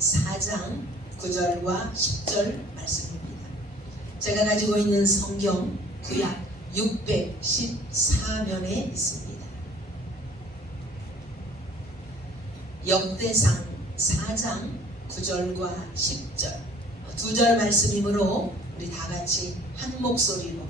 4장 9절과 10절 말씀입니다. 제가 가지고 있는 성경 구약 614면에 있습니다. 역대상 4장 9절과 10절 두 절 말씀이므로 우리 다 같이 한 목소리로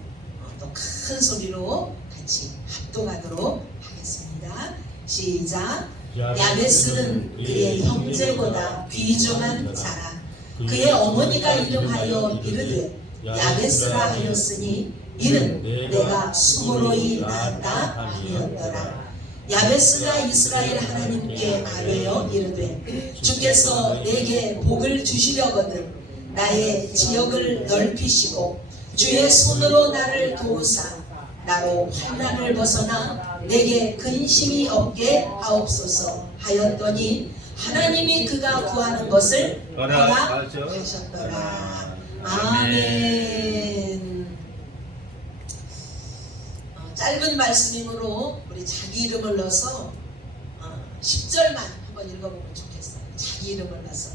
또 큰 소리로 같이 합독하도록 하겠습니다. 시작. 야베스는 그의 형제보다 귀중한 자라. 그의 어머니가 이름하여 이르되 야베스라 하였으니 이는 내가 수고로이 낳았다 하였더라. 야베스가 이스라엘 하나님께 아뢰어 이르되 주께서 내게 복을 주시려거든 나의 지역을 넓히시고 주의 손으로 나를 도우사 나로 환난을 벗어나 내게 근심이 없게 하옵소서 하였더니 하나님이 그가 구하는 것을 허락하셨더라. 아멘. 짧은 말씀이므로 우리 자기 이름을 넣어서 10절만 한번 읽어보면 좋겠어요. 자기 이름을 넣어서.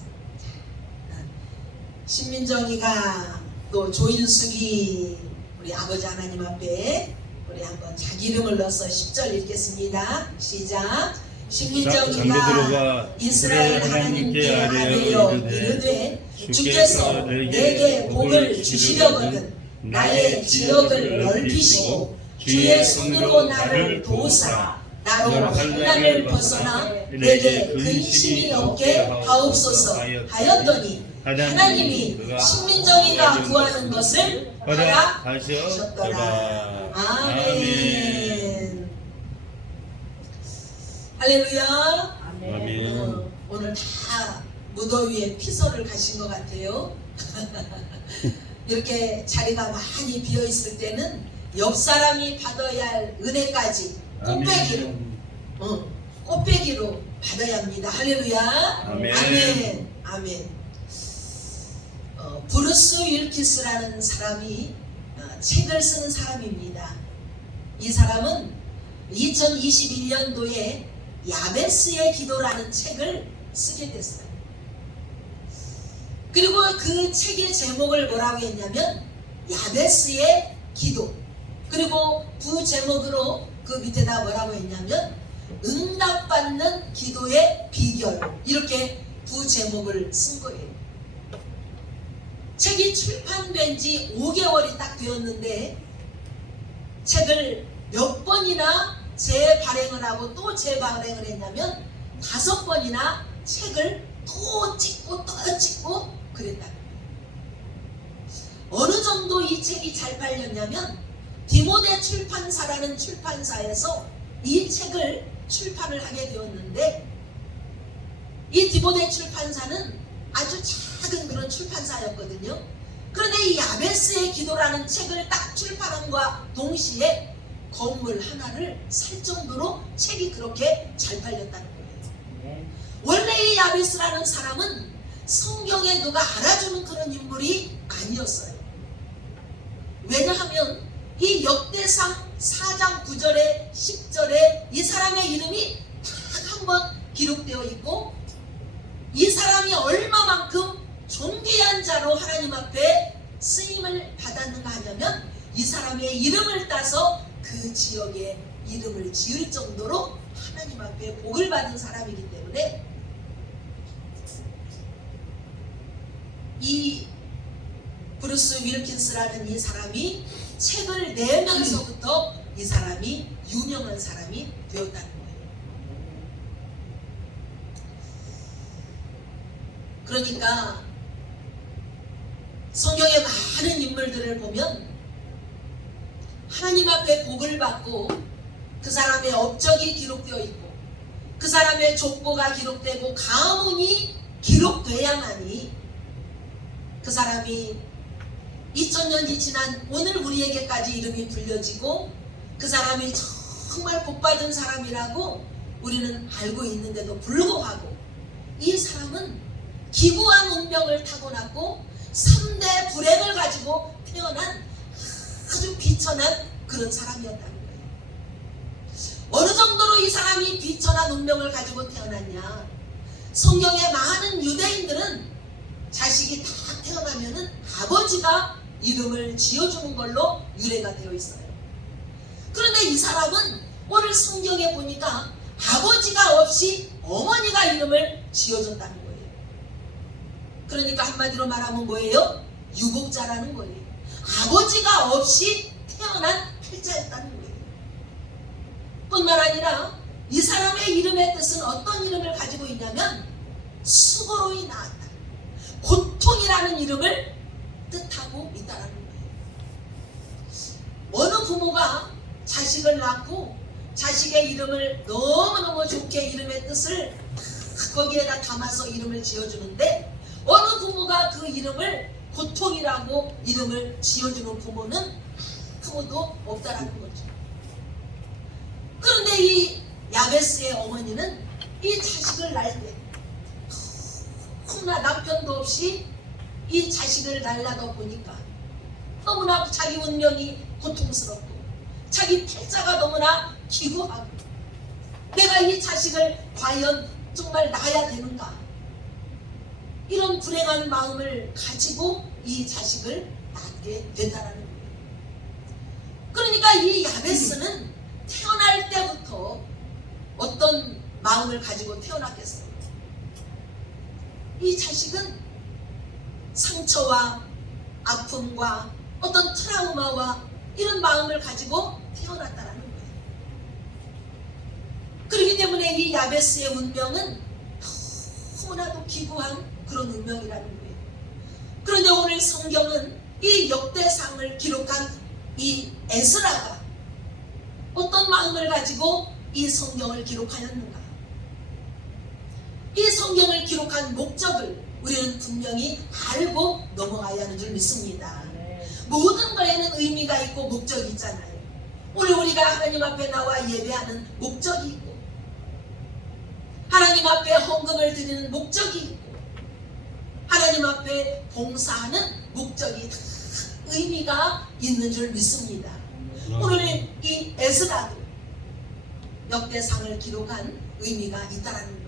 신민정이가 또 조인숙이 우리 아버지 하나님 앞에 우리 한번 자기 이름을 넣어서 10절 읽겠습니다. 시작. 신민정이가 이스라엘 하나님께 아뢰어 이르되 주께서 내게 복을 주시려거든 나의 지역을 넓히시고 주의 손으로 나를 도우사 나로 환난을 벗어나 내게 근심이 없게 하옵소서 하였더니 하나님이 신민정이가 구하는 것을 허락하셨더라. 아멘. 할렐루야. 아멘. 오늘 다 무더위에 피서를 가신 것 같아요. 이렇게 자리가 많이 비어 있을 때는 옆 사람이 받아야 할 은혜까지 꽃배기로 받아야 합니다. 할렐루야. 아멘. 아멘. 아멘. 브루스 윌키스라는 사람이 책을 쓴 사람입니다. 이 사람은 2021년도에 야베스의 기도라는 책을 쓰게 됐어요. 그리고 그 책의 제목을 뭐라고 했냐면 야베스의 기도. 그리고 부제목으로 그 밑에다 뭐라고 했냐면 응답받는 기도의 비결. 이렇게 부제목을 쓴 거예요. 책이 출판된 지 5개월이 딱 되었는데 책을 몇 번이나 재발행을 하고 또 재발행을 했냐면 5번이나 책을 또 찍고 또 찍고 그랬다. 어느 정도 이 책이 잘 팔렸냐면 디모데 출판사라는 출판사에서 이 책을 출판을 하게 되었는데 이 디모데 출판사는 아주 작은 그런 출판사였거든요. 그런데 이 야베스의 기도라는 책을 딱 출판함과 동시에 건물 하나를 살 정도로 책이 그렇게 잘 팔렸다는 거예요. 원래 이 야베스라는 사람은 성경에 누가 알아주는 그런 인물이 아니었어요. 왜냐하면 이 역대상 4장 9절에 10절에 이 사람의 이름이 딱 한 번 기록되어 있고 이 사람이 얼마만큼 존귀한 자로 하나님 앞에 쓰임을 받았는가 하냐면 이 사람의 이름을 따서 그 지역에 이름을 지을 정도로 하나님 앞에 복을 받은 사람이기 때문에 이 브루스 윌킨스라는 이 사람이 책을 내면서부터 이 사람이 유명한 사람이 되었다는 거예요. 그러니까 성경의 많은 인물들을 보면 하나님 앞에 복을 받고 그 사람의 업적이 기록되어 있고 그 사람의 족보가 기록되고 가문이 기록돼야만이 그 사람이 2000년이 지난 오늘 우리에게까지 이름이 불려지고 그 사람이 정말 복받은 사람이라고 우리는 알고 있는데도 불구하고 이 사람은 기구한 운명을 타고났고 3대 불행을 가지고 태어난 아주 비천한 그런 사람이었다는 거예요. 어느 정도로 이 사람이 비천한 운명을 가지고 태어났냐? 성경의 많은 유대인들은 자식이 다 태어나면은 아버지가 이름을 지어주는 걸로 유래가 되어 있어요. 그런데 이 사람은 오늘 성경에 보니까 아버지가 없이 어머니가 이름을 지어줬다는 거예요. 그러니까 한마디로 말하면 뭐예요? 유복자라는 거예요. 아버지가 없이 태어난 팔자였다는 거예요. 뿐만 아니라 이 사람의 이름의 뜻은 어떤 이름을 가지고 있냐면 수고로이 낳았다, 고통이라는 이름을 뜻하고 있다는 거예요. 어느 부모가 자식을 낳고 자식의 이름을 너무너무 좋게 이름의 뜻을 거기에다 담아서 이름을 지어주는데 어느 부모가 그 이름을 고통이라고 이름을 지어주는 부모는 아무도 없다라는 거죠. 그런데 이 야베스의 어머니는 이 자식을 낳을 때 너무나 남편도 없이 이 자식을 낳으려다 보니까 너무나 자기 운명이 고통스럽고 자기 팔자가 너무나 기구하고 내가 이 자식을 과연 정말 낳아야 되는가, 이런 불행한 마음을 가지고 이 자식을 낳게 된다는 거예요. 그러니까 이 야베스는 태어날 때부터 어떤 마음을 가지고 태어났겠어요? 이 자식은 상처와 아픔과 어떤 트라우마와 이런 마음을 가지고 태어났다는 거예요. 그렇기 때문에 이 야베스의 운명은 너무나도 기구한 그런 운명이라는 거예요. 그런데 오늘 성경은 이 역대상을 기록한 이 에스라가 어떤 마음을 가지고 이 성경을 기록하였는가? 이 성경을 기록한 목적을 우리는 분명히 알고 넘어가야 하는 줄 믿습니다. 모든 거에는 의미가 있고 목적이 있잖아요. 오늘 우리가 하나님 앞에 나와 예배하는 목적이 있고 하나님 앞에 헌금을 드리는 목적이 있고 하나님 앞에 봉사하는 목적이 다 의미가 있는 줄 믿습니다. 오늘 이 에스라도 역대상을 기록한 의미가 있다는 거예요.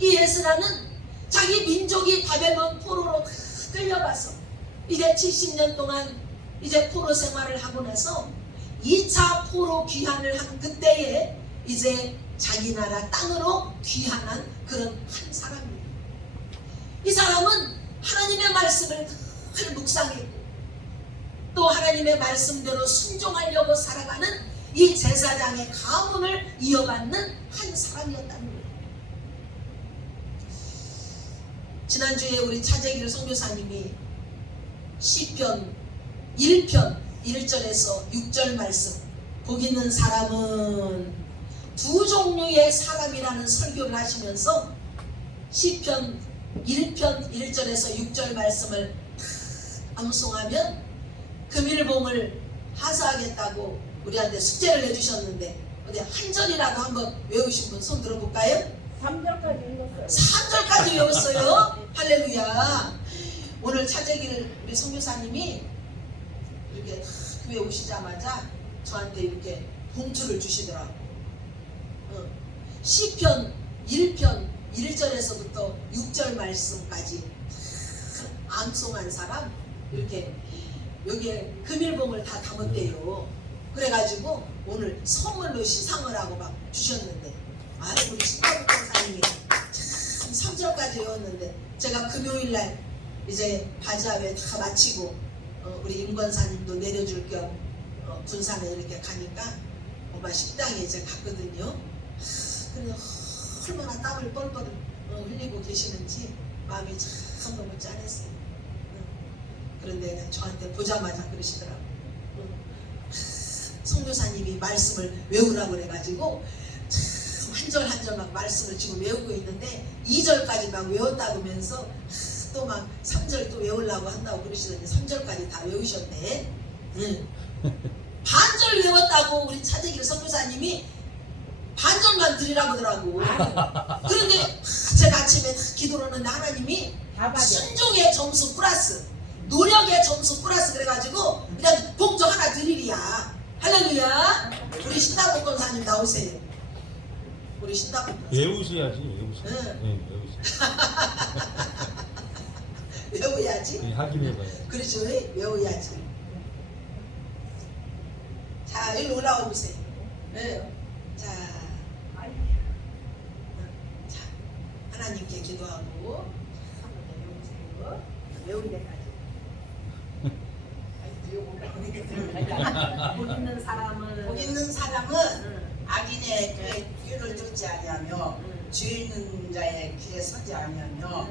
이 에스라는 자기 민족이 바벨론 포로로 다 끌려가서 이제 70년 동안 이제 포로 생활을 하고 나서 2차 포로 귀환을 한 그때에 이제 자기 나라 땅으로 귀환한 그런 한 사람입니다. 이 사람은 하나님의 말씀을 늘 묵상했고 또 하나님의 말씀대로 순종하려고 살아가는 이 제사장의 가문을 이어받는 한 사람이었다는 거예요. 지난주에 우리 차재길 선교사님이 시편 1편 1절에서 6절 말씀, 복 있는 사람은 두 종류의 사람이라는 설교를 하시면서 시편 1편 1절에서 6절 말씀을 암송하면 금일봉을 하사하겠다고 우리한테 숙제를 해주셨는데 어디 한 절이라도 한번 외우신 분 손 들어볼까요? 3절까지 읽었어요. 3절까지 외웠어요. 할렐루야. 오늘 차재기를 우리 선교사님이 이렇게 교회 오시자마자 저한테 이렇게 봉투를 주시더라고. 시편 1편 1절에서부터 6절 말씀까지 암송한 사람 이렇게 여기에 금일봉을 다 담았대요. 그래가지고 오늘 선물로 시상을 하고 막 주셨는데 우리 신바부 권사님이 참 3절까지 외웠는데 제가 금요일날 이제 바자회 다 마치고 우리 임 권사님도 내려줄 겸 군산에 이렇게 가니까 엄마 식당에 이제 갔거든요. 그래서 얼마나 땀을 뻘뻘 흘리고 계시는지 마음이 참 너무 짠했어요. 그런데 저한테 보자마자 그러시더라고요. 성교사님이 말씀을 외우라고 그래가지고 한 절 한 절 막 말씀을 지금 외우고 있는데 2절까지 막 외웠다고 하면서 또 막 3절 또 외우려고 한다고 그러시더니 3절까지 다 외우셨네. 반절 외웠다고 우리 차재길 선교사님이 반절만 드리라고 하더라고. 그런데 제가 아침에 기도로는 하나님이 순종의 점수 플러스 노력의 점수 플러스 그래가지고 그냥 봉투 하나 드리리야. 할렐루야. 우리 신다복 권사님 나오세요. 우리 신다복 권사님 외우셔야지. 외우셔. 응. 네, 외우셔. 외워야지. 확인해봐요. 그렇죠. 외워야지. 자, 일로 올라와 보세요. 네. 자, 자, 하나님께 기도하고 한번 외우세요. 외울 때까지. 복 있는 사람은 복 있는 사람은 악인의 꾀를 쫓지 아니하며 죄 있는 자의 길에 서지 아니하며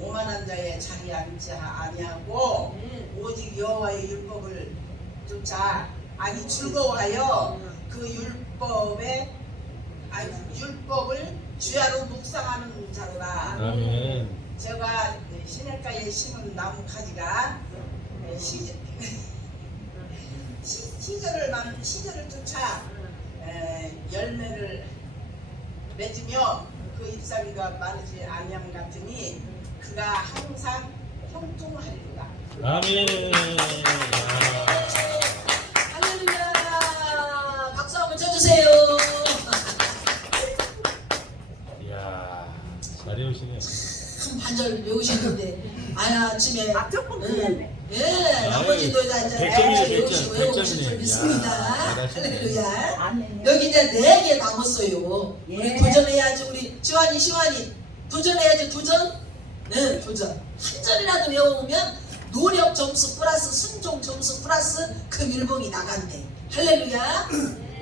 오만한 자의 자리에 앉지 아니하고 오직 여호와의 율법을 쫓아 아니 즐거워하여 그 율법을 주야로 묵상하는 자로다. 아멘. 제가 시냇가에 심은 나무가지가 시절을 쫓아 열매를 맺으며 그 잎사귀가 마르지 아니함 같으니 그가 항상 형통하리로다. 아멘. 할렐루야. 박수 한번 쳐주세요. 이야, 잘 외우시네요. 한 반절 외우셨는데 아침에 조금 틀렸네. 예, 나머지도 이제 100점이네, 외우시고 100점. 외우실 줄 믿습니다. 야, 잘하시네. 할렐루야. 아멘. 여기 이제 4개 남았어요. 예. 우리 도전해야지. 우리 시환이 도전해야지. 도전. 네, 도전. 한 절이라도 외워오면 노력 점수 플러스 순종 점수 플러스 그 밀봉이 나간대. 할렐루야.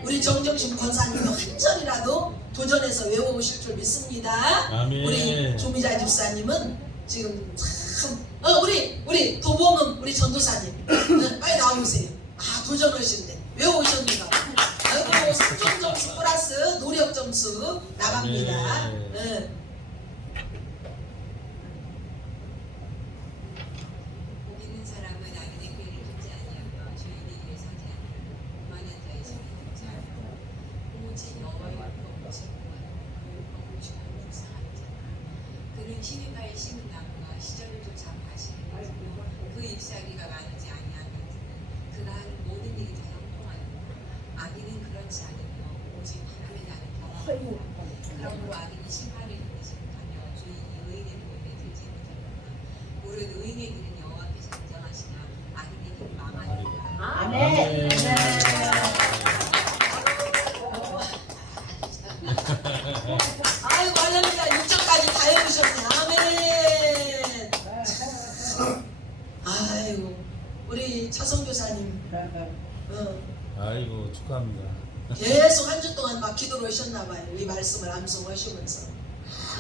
우리 정정신 권사님도 한 절이라도 도전해서 외워오실 줄 믿습니다. 아멘. 우리 조미자 집사님은 지금 참 우리 도봉은 우리 전도사님 빨리 나오세요. 아, 도전하신대. 외워오셨는가. 아이고, 순종 점수 플러스 노력 점수 나갑니다. 아멘. 네. 복 있는 사람은 악인의 꾀를 쫓지 아니하며 죄인의 길에 서지 아니하며 오만한 자의 자리에 앉지 않고 오직 여호와의 율법을 즐거워하고 그 율법을 주야로 묵상하는 자라. 그는 시냇가에 심은 나무가 시절을 쫓아 과실을 맺으며 그 잎사귀가 마르지 아니하는 그가 하는 모든 일이 다 형통하니라. 악인은 그렇지 않으며 오직 바람에 나는 경험하니라. 그러므로 악인이 심판을 이기지 못하며 주인이 의인의 보임에 들지 못하니라. 무릇 의인의 길은 여호와께서 인정하시나 악인의 길은 망하니라. 아멘. 아이고, 할렐루야. 6절까지 다 해보셨네. 아멘. 아이고, 우리 차성교사님 아이고, 축하합니다. 계속 한 주 동안 막 기도를 하셨나봐요. 이 말씀을 암송하시면서.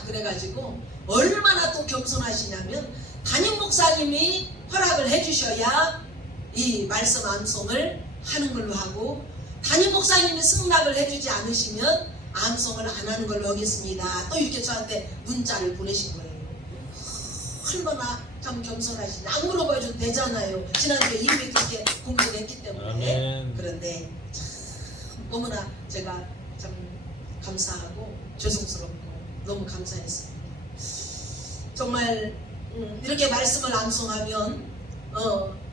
그래가지고 얼마나 또 겸손하시냐면 담임 목사님이 허락을 해주셔야 이 말씀 암송을 하는 걸로 하고, 담임 목사님이 승낙을 해주지 않으시면 암송을 안 하는 걸로 하겠습니다. 또 이렇게 저한테 문자를 보내신 거예요. 얼마나 참 겸손하시지. 안 물어봐줘도 되잖아요. 지난주에 이미 그렇게 공부를 했기 때문에. 아멘. 그런데 참 너무나 제가 참 감사하고 죄송스럽고 너무 감사했습니다. 정말 이렇게 말씀을 암송하면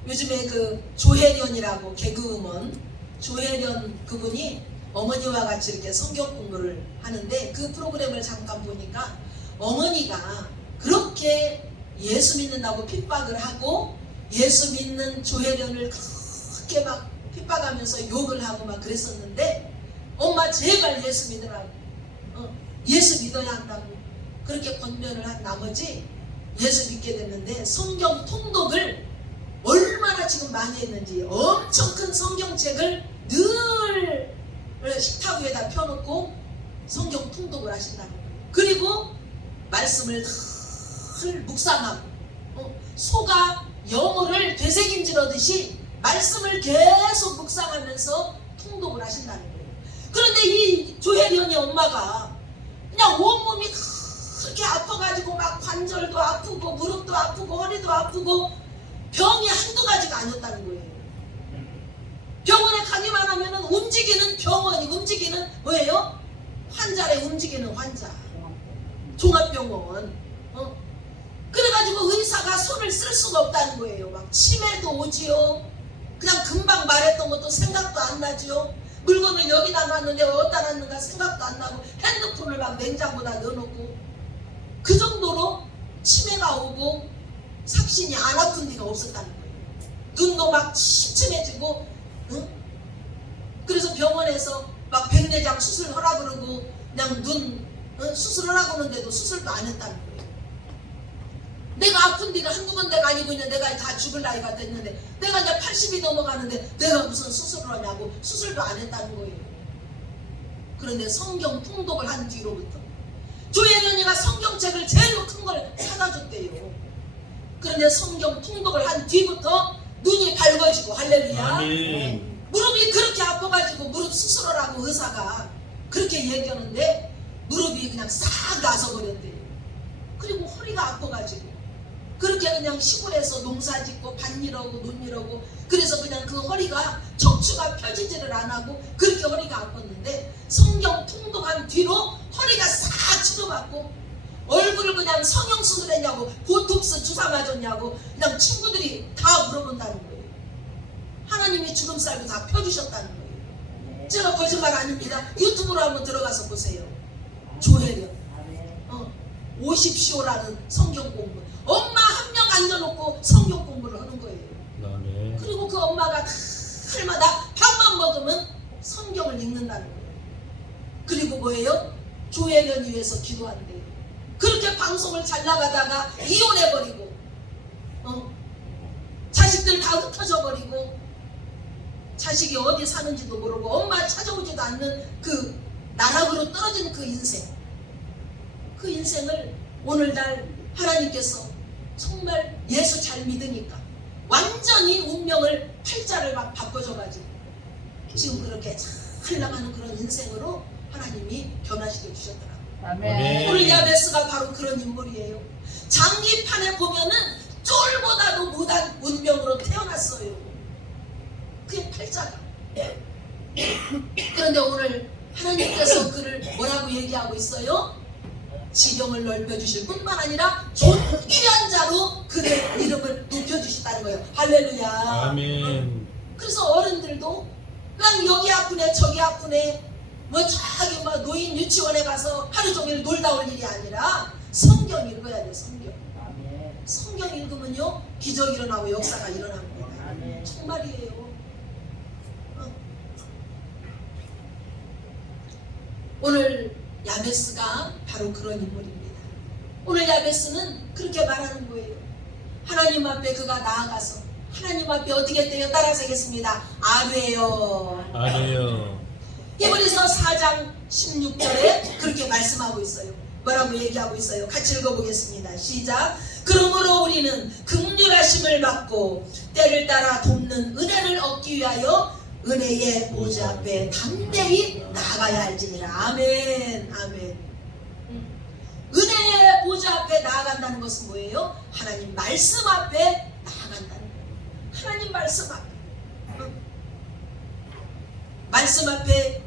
요즘에 그 조혜련이라고 개그우먼 조혜련 그분이 어머니와 같이 이렇게 성경 공부를 하는데, 그 프로그램을 잠깐 보니까 어머니가 그렇게 예수 믿는다고 핍박을 하고 예수 믿는 조혜련을 그렇게 막 핍박하면서 욕을 하고 막 그랬었는데, 엄마 제발 예수 믿으라고, 예수 믿어야 한다고 그렇게 권면을 한 나머지 예수 믿게 됐는데, 성경 통독을 얼마나 지금 많이 했는지 엄청 큰 성경책을 늘 식탁 위에다 펴놓고 성경 통독을 하신다고. 그리고 말씀을 늘 묵상하고 소가 영어를 되새김질하듯이 말씀을 계속 묵상하면서 통독을 하신다는 거예요. 그런데 이 조혜련이 엄마가 그냥 온몸이 그렇게 아파가지고 막 관절도 아프고 무릎도 아프고 허리도 아프고 병이 한두 가지가 아니었다는 거예요. 병원에 가기만 하면 움직이는 병원이, 움직이는 뭐예요? 환자래. 움직이는 환자. 종합병원. 그래가지고 의사가 손을 쓸 수가 없다는 거예요. 막 치매도 오지요. 그냥 금방 말했던 것도 생각도 안 나지요. 물건을 여기다 놨는데 어디다 놨는가 생각도 안 나고, 핸드폰을 막 냉장고다 넣어놓고 그 정도로 치매가 오고 삭신이 안 아픈 데가 없었다는 거예요. 눈도 막 침침해지고, 응? 그래서 병원에서 막 백내장 수술하라 그러고 그냥 눈 수술하라 그러는데도 수술도 안 했다는 거예요. 내가 아픈 데가 한두 군데가 아니고 그냥 내가 다 죽을 나이가 됐는데 내가 이제 80이 넘어가는데 내가 무슨 수술을 하냐고 수술도 안 했다는 거예요. 그런데 성경 통독을 한 뒤로부터 조혜련이가 성경책을 제일 큰 걸 사다 줬대요. 그런데 성경 통독을 한 뒤부터 눈이 밝아지고 할렐루야. 아멘. 무릎이 그렇게 아파가지고 무릎 수술하라고 의사가 그렇게 얘기하는데 무릎이 그냥 싹 나서버렸대요. 그리고 허리가 아파가지고 그렇게 그냥 시골에서 농사 짓고 밭일하고 논일하고 그래서 그냥 그 허리가 척추가 펴지지를 안 하고 그렇게 허리가 아팠는데 성경 통독한 뒤로 허리가 싹 치료받고 얼굴을 그냥 성형수술했냐고 보톡스 주사 맞았냐고 그냥 친구들이 다 물어본다는 거예요. 하나님이 주름살도 다 펴주셨다는 거예요. 제가 거짓말 아닙니다. 유튜브로 한번 들어가서 보세요. 조혜련 50시오라는 성경 공부. 엄마 한 명 앉아놓고 성경 공부를 하는 거예요. 아멘. 그리고 그 엄마가 날마다 밥만 먹으면 성경을 읽는다는 거예요. 그리고 뭐예요? 조혜련이 위해서 기도한대요. 그렇게 방송을 잘 나가다가 이혼해버리고 자식들 다 흩어져 버리고 자식이 어디 사는지도 모르고 엄마 찾아오지도 않는 그 나락으로 떨어진 그 인생을 오늘날 하나님께서 정말 예수 잘 믿으니까 완전히 운명을 팔자를 막 바꿔줘가지고 지금 그렇게 잘 나가는 그런 인생으로 하나님이 변화시켜 주셨더라고요. 아멘. 오늘 야베스가 바로 그런 인물이에요. 장기판에 보면은 쫄보다도 못한 운명으로 태어났어요. 그게 팔자가. 그런데 오늘 하나님께서 그를 뭐라고 얘기하고 있어요? 지경을 넓혀주실 뿐만 아니라 존귀한 자로 그의 이름을 높여주시다는 거예요. 할렐루야. 아멘. 그래서 어른들도 그냥 여기 아프네 저기 아프네 뭐 저기 뭐 노인 유치원에 가서 하루 종일 놀다 올 일이 아니라 성경 읽어야 돼요. 성경 읽으면요 기적이 일어나고 역사가 일어납니다. 정말이에요. 오늘 야베스가 바로 그런 인물입니다. 오늘 야베스는 그렇게 말하는 거예요. 하나님 앞에 그가 나아가서 하나님 앞에 어떻게 돼요? 따라서 하겠습니다. 아뢰요. 아멘요. 히브리서 4장 16절에 그렇게 말씀하고 있어요. 뭐라고 얘기하고 있어요? 같이 읽어보겠습니다. 시작. 그러므로 우리는 긍휼하심을 받고 때를 따라 돕는 은혜를 얻기 위하여 은혜의 보좌 앞에 담대히 나아가야 할지니라. 아멘. 아멘. 은혜의 보좌 앞에 나아간다는 것은 뭐예요? 하나님 말씀 앞에 나아간다는 거예요. 하나님 말씀 앞에. 말씀 앞에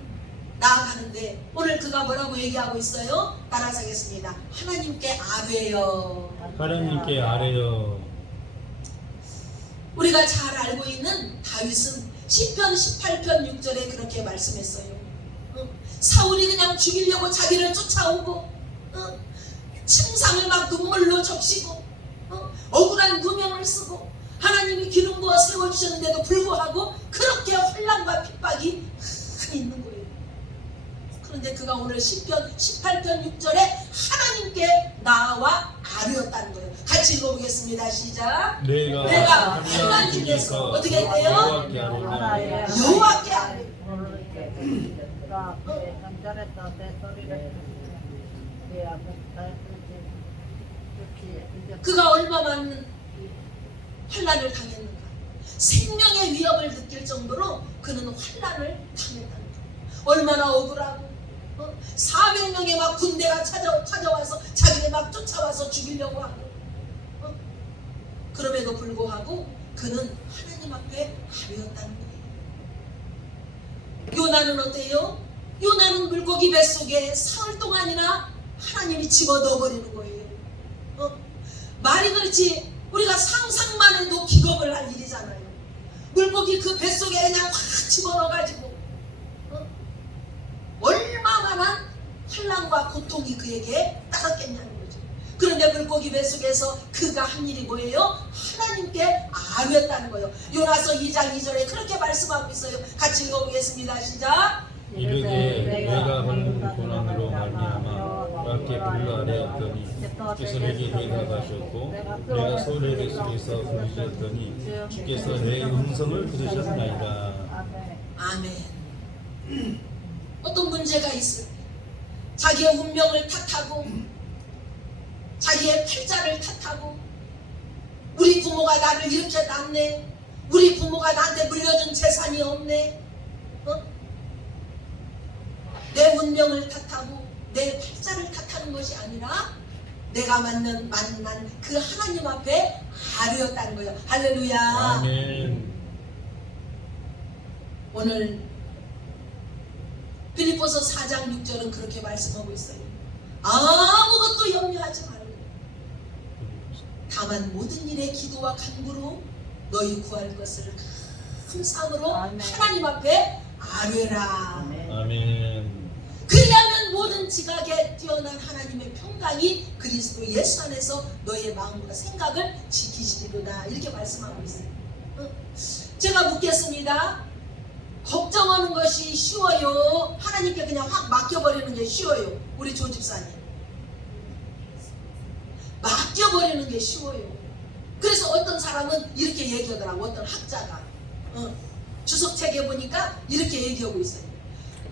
나아가는데 오늘 그가 뭐라고 얘기하고 있어요? 따라서 하겠습니다. 하나님께 아뢰요. 하나님께 아뢰요. 우리가 잘 알고 있는 다윗은 시편 18편 6절에 그렇게 말씀했어요. 사울이 그냥 죽이려고 자기를 쫓아오고 침상을 막 눈물로 적시고 억울한 누명을 쓰고 하나님이 기름 부어 세워주셨는데도 불구하고 그렇게 환난과 핍박이 많이 있는 거예요. 그런데 그가 오늘 시편 18편 6절에 하나님께 나와 아뢰었다는 거예요. 같이 읽어보겠습니다. 시작. 내가 환난 중에서 어떻게 했대요? 여호와께 아뢰며 여호와께 아뢰. 그가 얼마만 환난을 당했는가? 생명의 위협을 느낄 정도로 그는 환난을 당했다는 거예요. 얼마나 억울하고 400명의 막 군대가 찾아와서 자기를 막 쫓아와서 죽이려고 하고 그럼에도 불구하고 그는 하나님 앞에 아뢰었다는 거예요. 요나는 어때요? 요나는 물고기 뱃속에 사흘 동안이나 하나님이 집어넣어버리는 거예요. 말이 그렇지 우리가 상상만 해도 기겁을 할 일이잖아요. 물고기 그 뱃속에 그냥 확 집어넣어가지고 얼마나 환난과 고통이 그에게 따랐겠냐는 거죠. 그런데 물고기 뱃속에서 그가 한 일이 뭐예요? 하나님께 아뢰었다는 거예요. 요나서 2장 2절에 그렇게 말씀하고 있어요. 같이 읽어보겠습니다. 시작. 이르되 내가 받는 고난으로 말미암아 주께 불러 아뢰었더니 주께서 내게 대답하셨고 내가 소리를 속에서 부르셨더니 주께서 내 음성을 들으셨나이다. 아멘. 어떤 문제가 있을 때 자기의 운명을 탓하고 자기의 팔자를 탓하고 우리 부모가 나를 이렇게 낳네, 우리 부모가 나한테 물려준 재산이 없네, 내 운명을 탓하고 내 팔자를 탓하는 것이 아니라 내가 만난 그 하나님 앞에 아뢰었다는 거예요. 할렐루야. 아멘. 오늘 빌립보서 4장 6절은 그렇게 말씀하고 있어요. 아무것도 염려하지 말고 다만 모든 일에 기도와 간구로 너희 구할 것을 감사함으로 하나님 앞에 아뢰라. 아멘. 그리하면 모든 지각에 뛰어난 하나님의 평강이 그리스도 예수 안에서 너희의 마음과 생각을 지키시리로다. 이렇게 말씀하고 있어요. 제가 묻겠습니다. 걱정하는 것이 쉬워요? 하나님께 그냥 확 맡겨버리는 게 쉬워요? 우리 조 집사님, 맡겨버리는 게 쉬워요. 그래서 어떤 사람은 이렇게 얘기하더라고. 어떤 학자가 주석책에 보니까 이렇게 얘기하고 있어요.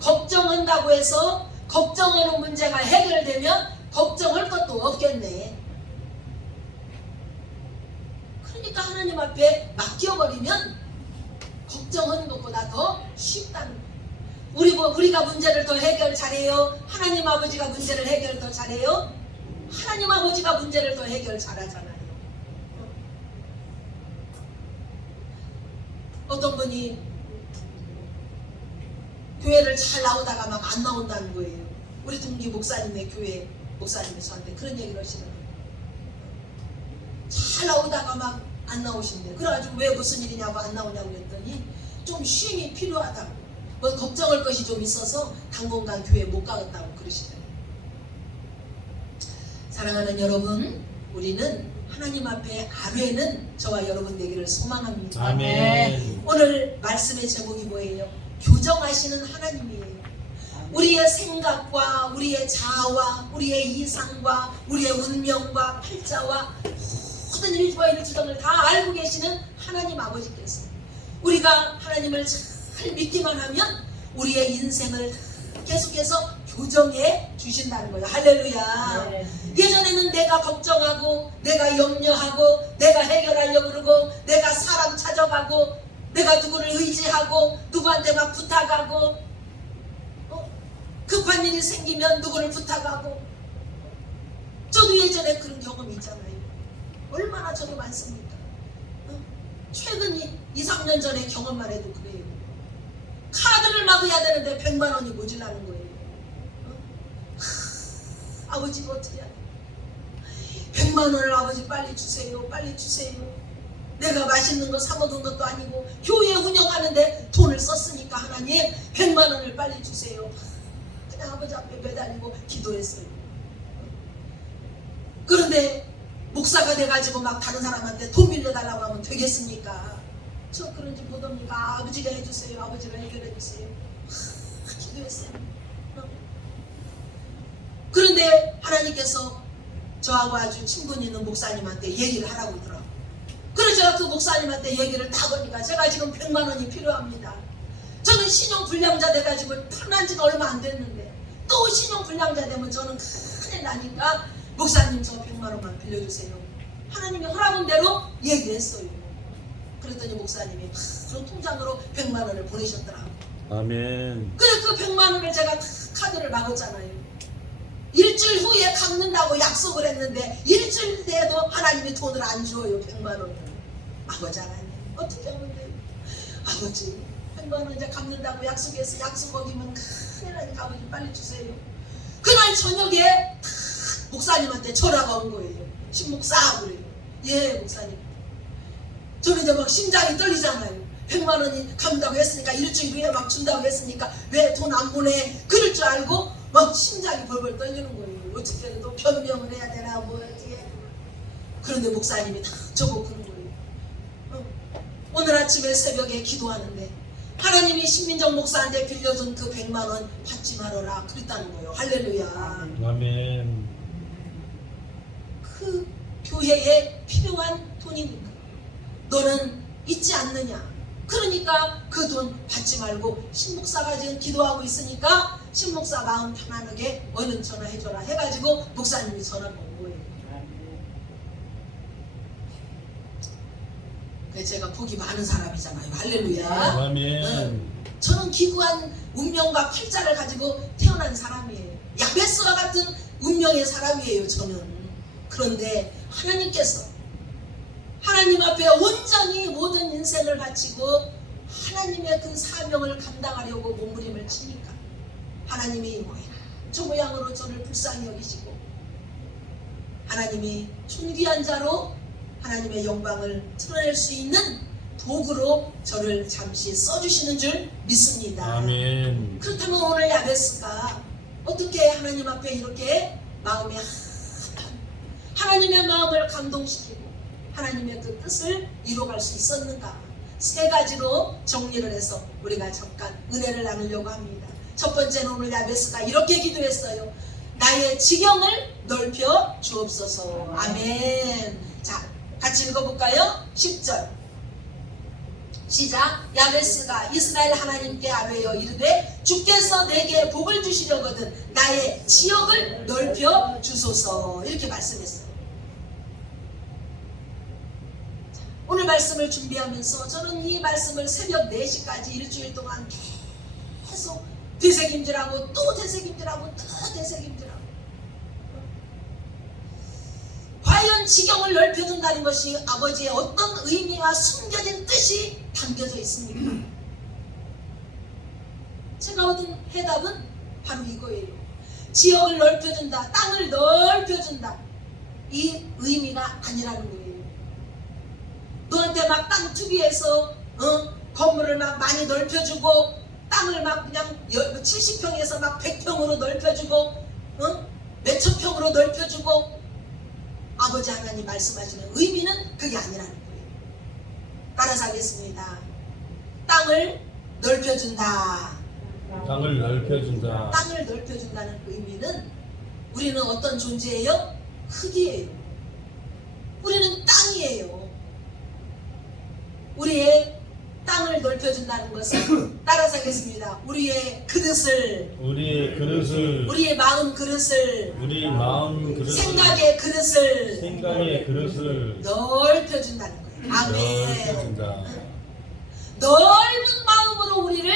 걱정한다고 해서 걱정하는 문제가 해결되면 걱정할 것도 없겠네. 그러니까 하나님 앞에 맡겨버리면 걱정하는 것보다 더 쉽다는 거예요. 우리가 문제를 더 해결 잘해요? 하나님 아버지가 문제를 해결 더 잘해요? 하나님 아버지가 문제를 더 해결 잘하잖아요. 어떤 분이 교회를 잘 나오다가 막 안 나온다는 거예요. 우리 동기 목사님의 교회 목사님이 저한테 그런 얘기를 하시더라고요. 잘 나오다가 막 안 나오신대요. 그래가지고 왜 무슨 일이냐고 안 나오냐고 그랬더니 좀 쉼이 필요하다고, 뭐 걱정할 것이 좀 있어서 당분간 교회 못 가겠다고 그러시더라고요. 사랑하는 여러분, 우리는 하나님 앞에 아뢰는 저와 여러분 되기를 소망합니다. 아멘. 오늘 말씀의 제목이 뭐예요? 교정하시는 하나님이에요. 우리의 생각과 우리의 자아와 우리의 이상과 우리의 운명과 팔자와 모든 일과 일주정을 다 알고 계시는 하나님 아버지께서 우리가 하나님을 잘 믿기만 하면 우리의 인생을 계속해서 교정해 주신다는 거예요. 할렐루야. 네. 예전에는 내가 걱정하고 내가 염려하고 내가 해결하려고 그러고 내가 사람 찾아가고 내가 누구를 의지하고 누구한테 막 부탁하고 급한 일이 생기면 누구를 부탁하고, 저도 예전에 그런 경험이 있잖아요. 얼마나 저도 많습니까? 최근 2, 3년 전에 경험만 해도 그래요. 카드를 막아야 되는데 100만 원이 모자라는 거예요. 아버지가 어떻게 해야 돼? 100만 원을 아버지 빨리 주세요. 빨리 주세요. 내가 맛있는 거 사 먹은 것도 아니고 교회 운영하는데 돈을 썼으니까 하나님 100만 원을 빨리 주세요. 그냥 아버지 앞에 매달리고 기도했어요. 그런데 목사가 돼가지고 막 다른 사람한테 돈 빌려달라고 하면 되겠습니까? 저 그런지 못합니까? 아버지가 해주세요. 아버지가 해결해주세요. 기도했어요. 그런데 하나님께서 저하고 아주 친분이 있는 목사님한테 얘기를 하라고 그러더라고요. 그래서 제가 그 목사님한테 얘기를 다 거니까 제가 지금 100만 원이 필요합니다. 저는 신용불량자 돼가지고 태어난 지가 얼마 안 됐는데 또 신용불량자 되면 저는 큰일 나니까 목사님 저 100만 원만 빌려주세요. 하나님이 허락한 대로 얘기했어요. 그랬더니 목사님이 바로 통장으로 100만 원을 보내셨더라고요. 아멘. 그래 그 100만 원을 제가 카드를 막았잖아요. 일주일 후에 갚는다고 약속을 했는데 일주일 뒤에도 하나님이 돈을 안 줘요. 100만 원을. 아버지 하나님 어떻게 하면 돼요? 아버지 100만 원 이제 갚는다고 약속해서 약속 어기면 큰일 나니까 아버지 빨리 주세요. 그날 저녁에 목사님한테 전화가 온 거예요. 신목사 그래요. 예 목사님. 저는 이제 막 심장이 떨리잖아요. 100만 원이 갚는다고 했으니까 일주일 후에 막 준다고 했으니까 왜 돈 안 보내? 그럴 줄 알고 막 심장이 벌벌 떨리는 거예요. 어떻게 해도 변명을 해야 되나 뭐 그런데 목사님이 다 적어보는 거예요. 오늘 아침에 새벽에 기도하는데 하나님이 신민정 목사한테 빌려준 그 100만 원 받지 말아라 그랬다는 거예요. 할렐루야. 아멘. 그 교회에 필요한 돈입니까? 너는 있지 않느냐? 그러니까 그 돈 받지 말고 신목사가 지금 기도하고 있으니까 신목사 마음 편안하게 얼른 전화해줘라 해가지고 목사님이 전화가 온 거예요. 그래서 제가 복이 많은 사람이잖아요. 할렐루야. 아멘. 저는 기구한 운명과 팔자를 가지고 태어난 사람이에요. 야베스와 같은 운명의 사람이에요. 저는. 그런데 하나님께서 하나님 앞에 온전히 모든 인생을 바치고 하나님의 그 사명을 감당하려고 몸부림을 치니까 하나님이 저 모양으로 저를 불쌍히 여기시고 하나님이 존귀한 자로 하나님의 영광을 드러낼 수 있는 도구로 저를 잠시 써주시는 줄 믿습니다. 아멘. 그렇다면 오늘 야베스가 어떻게 하나님 앞에 이렇게 마음에 하나님의 마음을 감동시키고 하나님의 그 뜻을 이루어갈 수 있었는가? 세 가지로 정리를 해서 우리가 잠깐 은혜를 나누려고 합니다. 첫 번째는 오늘 야베스가 이렇게 기도했어요. 나의 지경을 넓혀 주옵소서. 아멘. 자, 같이 읽어볼까요? 10절 시작. 야베스가 이스라엘 하나님께 아뢰어 이르되 주께서 내게 복을 주시려거든 나의 지역을 넓혀 주소서. 이렇게 말씀했어요. 오늘 말씀을 준비하면서 저는 이 말씀을 새벽 4시까지 일주일 동안 계속 되새김질하고 또 되새김질하고 또 되새김질하고 과연 지경을 넓혀준다는 것이 아버지의 어떤 의미와 숨겨진 뜻이 담겨져 있습니까? 제가 얻은 해답은 바로 이거예요. 지역을 넓혀준다, 땅을 넓혀준다, 이 의미가 아니라는 거예요. 너한테 막 땅 투기해서 건물을 막 많이 넓혀주고 땅을 막 그냥 70평에서 막 100평으로 넓혀주고 몇천 평으로 넓혀주고 아버지 하나님 말씀하시는 의미는 그게 아니라는 거예요. 따라서 하겠습니다. 땅을 넓혀준다. 땅을 넓혀준다. 땅을 넓혀준다는 의미는 우리는 어떤 존재예요? 흙이에요. 우리는 땅이에요. 우리의 땅을 넓혀준다는 것은 따라서 하겠습니다. 우리의 그릇을, 우리의 마음 그릇을, 생각의 그릇을 넓혀준다는 거예요. 아멘. 넓은 마음으로 우리를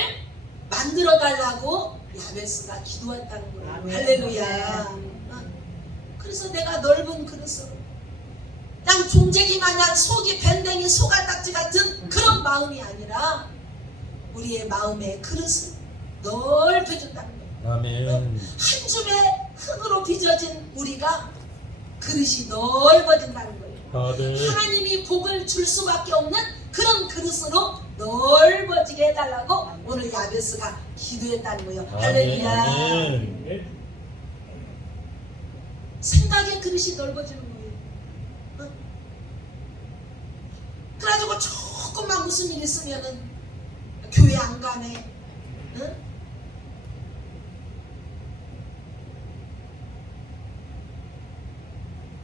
만들어 달라고 야베스가 기도했다는 거예요. 할렐루야. 그래서 내가 넓은 그릇으로 그냥 종재기 마냥 속이 밴댕이 소갈딱지 같은 그런 마음이 아니라 우리의 마음의 그릇을 넓혀준다는 거예요. 아멘. 한 줌의 흙으로 빚어진 우리가 그릇이 넓어진다는 거예요. 아멘. 하나님이 복을 줄 수밖에 없는 그런 그릇으로 넓어지게 해달라고 오늘 야베스가 기도했다는 거예요. 할렐루야. 아멘. 생각의 그릇이 넓어지는 거예요. 그래가지고 조금만 무슨 일 있으면은 교회 안 가네.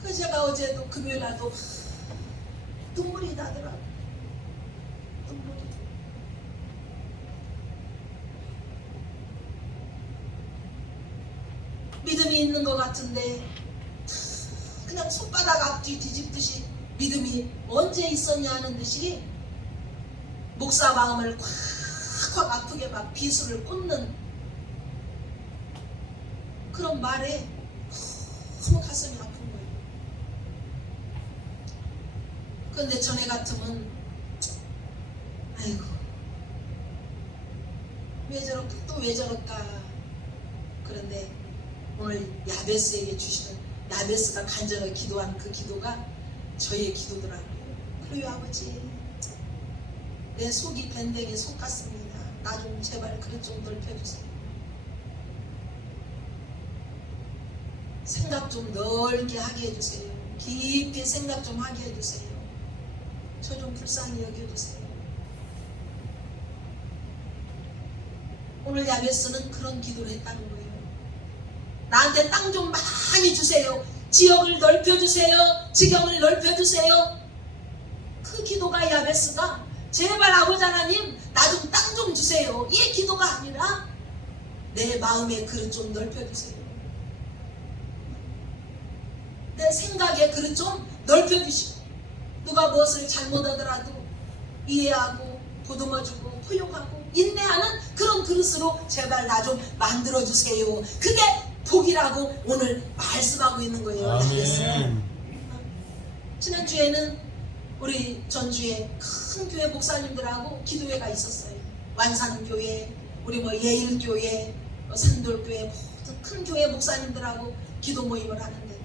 그 제가 어제도 금요일날도 눈물이 나더라고. 눈물이. 믿음이 있는 것 같은데 그냥 손바닥 앞뒤 뒤집듯이 믿음이 언제 있었냐 하는 듯이 목사 마음을 콱콱 아프게 막 비수를 꽂는 그런 말에 너무 가슴이 아픈 거예요. 그런데 전에 같으면 아이고 왜 저럴까 또 왜 저럴까. 그런데 오늘 야베스에게 주시는 야베스가 간절하게 기도한 그 기도가 저의 기도더라고요. 그래요 아버지, 내 속이 밴댕이 속 같습니다. 나 좀 제발 그릇 좀 넓혀주세요. 생각 좀 넓게 하게 해주세요. 깊이 생각 좀 하게 해주세요. 저 좀 불쌍히 여겨주세요. 오늘 야베스는 그런 기도를 했다는 거예요. 나한테 땅 좀 많이 주세요. 지역을 넓혀주세요. 지경을 넓혀주세요. 그 기도가 야베스가 제발 아버지 하나님 나 좀 땅 좀 주세요. 이 기도가 아니라 내 마음의 그릇 좀 넓혀주세요. 내 생각의 그릇 좀 넓혀주시고 누가 무엇을 잘못하더라도 이해하고 보듬어주고 포용하고 인내하는 그런 그릇으로 제발 나 좀 만들어주세요. 그게 복이라고 오늘 말씀하고 있는 거예요. 아멘. 지난주에는 우리 전주에 큰 교회 목사님들하고 기도회가 있었어요. 완산교회, 우리 예일교회, 산돌교회 모든 큰 교회 목사님들하고 기도 모임을 하는데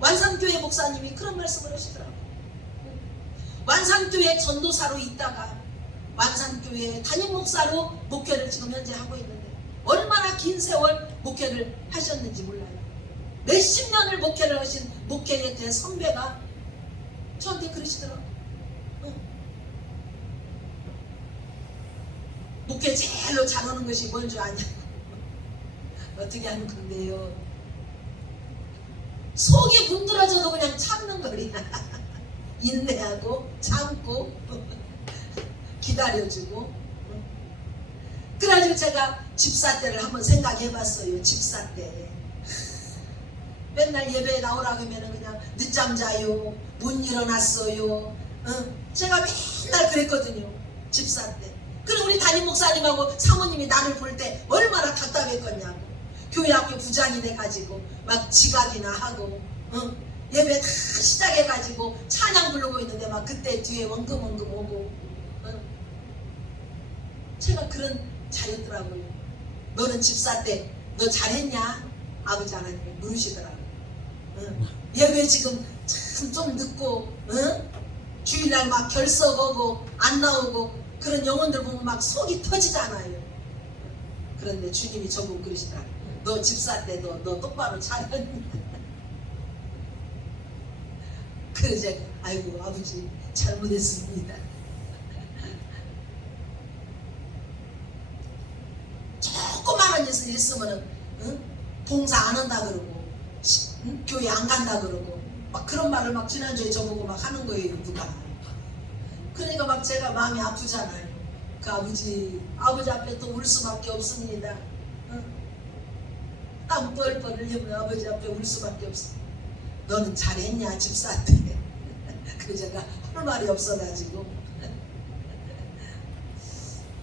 완산교회 목사님이 그런 말씀을 하시더라고요. 완산교회 전도사로 있다가 완산교회 담임 목사로 목회를 지금 현재 하고 있는데 얼마나 긴 세월 목회를 하셨는지 몰라요. 몇십 년을 목회를 하신 목회의 대선배가 저한테 그러시더라고요. 목회 제일로 잘하는 것이 뭔 줄 아냐고. 어떻게 하는 건데요? 속이 문드러져도 그냥 참는 거리야. 인내하고 참고 기다려주고. 그래가지고 제가 집사 때를 한번 생각해봤어요. 집사 때 맨날 예배에 나오라고 하면 그냥 늦잠 자요, 못 일어났어요. 제가 맨날 그랬거든요. 집사 때. 그리고 우리 담임 목사님하고 사모님이 나를 볼 때 얼마나 답답했겠냐고. 교회 학교 부장이 돼가지고 막 지각이나 하고 예배 다 시작해가지고 찬양 부르고 있는데 막 그때 뒤에 원금 오고 제가 그런 자였더라고요. 너는 집사 때 너 잘했냐? 아버지 하나님이 물으시더라고요. 예배 지금 참 좀 늦고 주일날 막 결석하고 안 나오고 그런 영혼들 보면 막 속이 터지잖아요. 그런데 주님이 저보고 그러시더라고요. 너 집사 때 너 똑바로 잘했냐? 그래서 제가 아이고 아버지 잘못했습니다. 조그마한 짓을 있으면은 봉사 안 한다 그러고 교회 안 간다 그러고 막 그런 말을 막 지난주에 저보고 막 하는 거예요. 누가. 그러니까 막 제가 마음이 아프잖아요. 그 아버지 앞에 또 울 수밖에 없습니다. 땀 뻘뻘 흘리면 아버지 앞에 울 수밖에 없어. 너는 잘했냐 집사한테. 그래서 제가 할 말이 없어가지고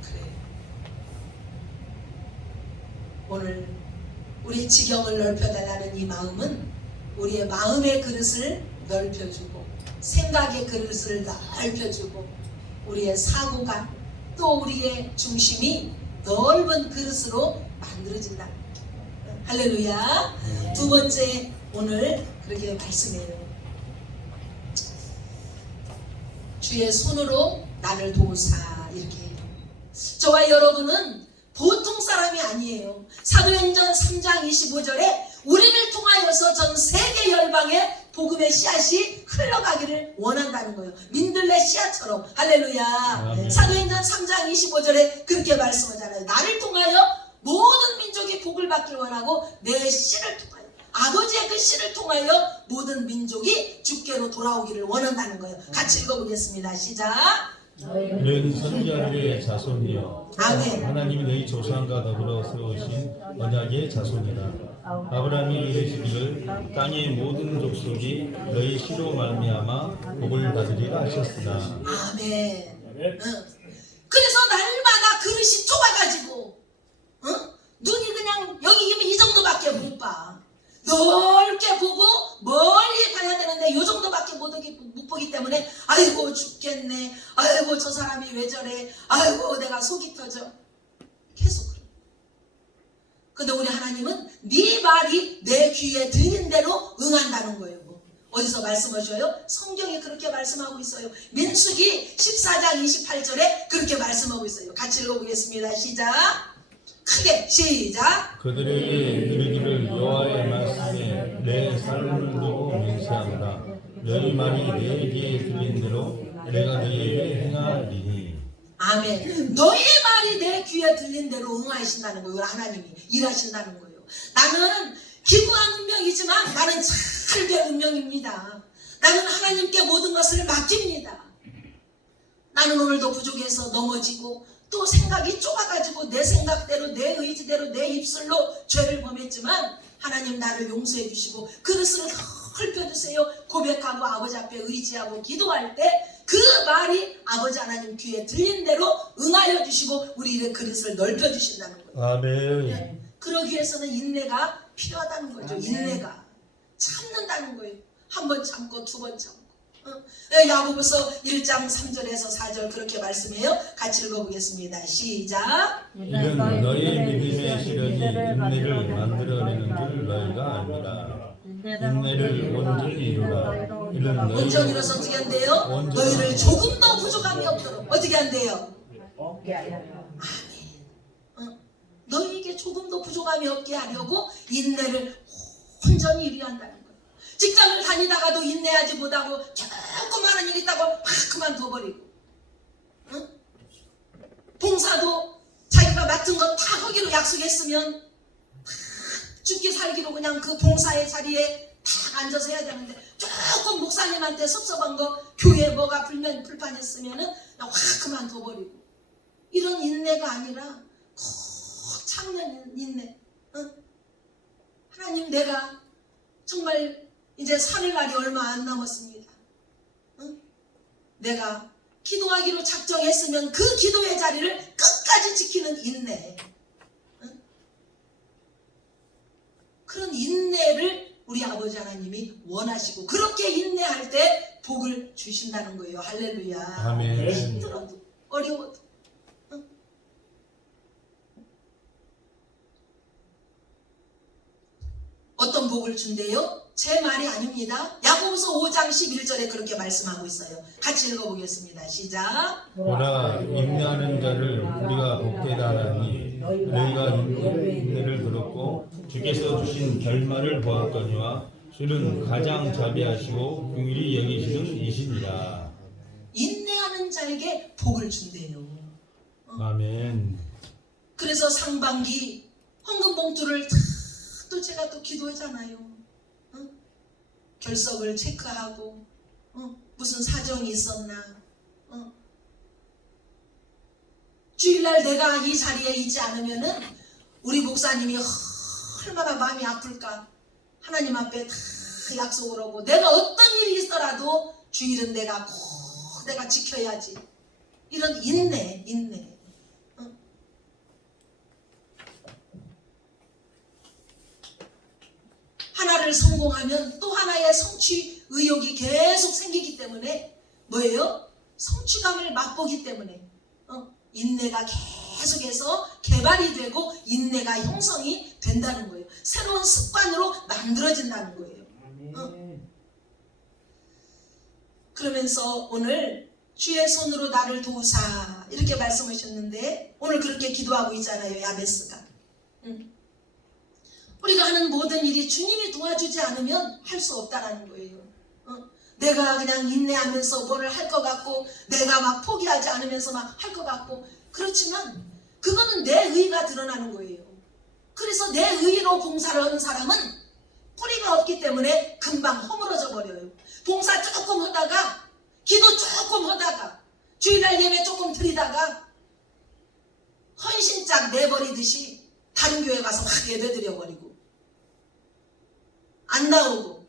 그래. 오늘 우리 지경을 넓혀달라는 이 마음은 우리의 마음의 그릇을 넓혀주고 생각의 그릇을 넓혀주고 우리의 사고가 또 우리의 중심이 넓은 그릇으로 만들어진다. 할렐루야. 두 번째 오늘 그렇게 말씀해요. 주의 손으로 나를 도우사 이렇게 해요. 저와 여러분은 보통 사람이 아니에요. 사도행전 3장 25절에 우리를 통하여서 전 세계 열방에 복음의 씨앗이 흘러가기를 원한다는 거예요. 민들레 씨앗처럼. 할렐루야. 아멘. 사도행전 3장 25절에 그렇게 말씀하잖아요. 나를 통하여 모든 민족이 복을 받기를 원하고 내 씨를 통하여 아버지의 그 씨를 통하여 모든 민족이 주께로 돌아오기를 원한다는 거예요. 같이 읽어보겠습니다. 시작. 너희는 선지자들의 자손이여 아멘. 하나님이 너희 조상과 더불어 세우신 언약의 자손이라. 아브라함이 이르시기를 땅의 모든 족속이 너희 씨로 말미암아 복을 받으리라 하셨으나. 아멘. 그래서 날마다 그릇이 좁아가지고 눈이 그냥 여기 이 정도밖에 못 봐. 넓게 보고 멀리 가야 되는데 이 정도밖에 못 보기 때문에 아이고 죽겠네. 아이고 저 사람이 왜 저래. 아이고 내가 속이 터져. 계속 그래. 근데 우리 하나님은 네 말이 내 귀에 들린 대로 응한다는 거예요. 어디서 말씀하셔요? 성경이 그렇게 말씀하고 있어요. 민수기 14장 28절에 그렇게 말씀하고 있어요. 같이 읽어보겠습니다. 시작. 크게 시작. 그들에게 이르기를 여호와의 말씀에 내 삶을 두고 맹세한다. 너희 말이 내 귀에 들린 대로 내가 너희에게 행하리니. 아멘. 너희의 말이 내 귀에 들린 대로 응하신다는 거예요. 하나님이 일하신다는 거예요. 나는 기구한 운명이지만 나는 잘 될 운명입니다. 나는 하나님께 모든 것을 맡깁니다. 나는 오늘도 부족해서 넘어지고 또 생각이 좁아가지고 내 생각대로 내 의지대로 내 입술로 죄를 범했지만 하나님 나를 용서해 주시고 그릇을 헐펴주세요 고백하고 아버지 앞에 의지하고 기도할 때 그 말이 아버지 하나님 귀에 들린 대로 응하여 주시고 우리의 그릇을 넓혀 주신다는 거예요. 아멘. 그러기 위해서는 인내가 필요하다는 거죠. 인내가 참는다는 거예요. 한 번 참고 두 번 참고. 야고보서 1장 3절에서 4절 그렇게 말씀해요. 같이 읽어보겠습니다. 시작. 이는 너희 믿음의 시련이 인내를 만들어내는 줄 너희가 압니다. 인내를 온전히 이루라. 이는 온전히 이뤄서 어떻게 한대요? 너희를 조금 더 부족함이 없도록 어떻게 한대요? 아멘. 너희에게 조금 더 부족함이 없게 하려고 인내를 온전히 이루어야 한다는 거예요. 직장을 다니다가도 인내하지 못하고 조그마한 일 있다고 막 그만둬버리고, 응? 봉사도 자기가 맡은 거 다 하기로 약속했으면 죽기 살기로 그냥 그 봉사의 자리에 딱 앉아서 해야 되는데 조금 목사님한테 섭섭한 거 교회에 뭐가 불판했으면은 그냥 확 그만둬버리고, 이런 인내가 아니라 꼭 참는 인내. 응? 하나님, 내가 정말 이제 살 날이 얼마 안 남았습니다. 응? 내가 기도하기로 작정했으면 그 기도의 자리를 끝까지 지키는 인내. 응? 그런 인내를 우리 아버지 하나님이 원하시고 그렇게 인내할 때 복을 주신다는 거예요. 할렐루야. 아멘. 힘들어도 어려워도. 응? 어떤 복을 준대요? 제 말이 아닙니다. 야고보서 5장 11절에 그렇게 말씀하고 있어요. 같이 읽어보겠습니다. 시작. 보라, 인내하는 자를 우리가 복되다 하니 너희가 인내를 들었고 주께서 주신 결말을 보았거니와 주는 가장 자비하시고 긍휼히 여기시는 이시니라. 인내하는 자에게 복을 준대요. 아멘. 그래서 상반기 헌금 봉투를 또 제가 또 기도하잖아요. 결석을 체크하고 무슨 사정이 있었나. 주일날 내가 이 자리에 있지 않으면은 우리 목사님이 얼마나 마음이 아플까. 하나님 앞에 다 약속을 하고 내가 어떤 일이 있더라도 주일은 내가 꼭 내가 지켜야지. 이런 인내. 하나를 성공하면 또 하나의 성취 의욕이 계속 생기기 때문에 뭐예요? 성취감을 맛보기 때문에 인내가 계속해서 개발이 되고 인내가 형성이 된다는 거예요. 새로운 습관으로 만들어진다는 거예요. 그러면서 오늘 주의 손으로 나를 도우사 이렇게 말씀하셨는데 오늘 그렇게 기도하고 있잖아요. 야베스가. 우리가 하는 모든 일이 주님이 도와주지 않으면 할 수 없다라는 거예요. 내가 그냥 인내하면서 뭐를 할 것 같고 내가 막 포기하지 않으면서 막 할 것 같고 그렇지만 그거는 내 의가 드러나는 거예요. 그래서 내 의로 봉사를 하는 사람은 뿌리가 없기 때문에 금방 허물어져 버려요. 봉사 조금 하다가 기도 조금 하다가 주일날 예배 조금 드리다가 헌신짝 내버리듯이 다른 교회 가서 확 예배 드려버리고 안 나오고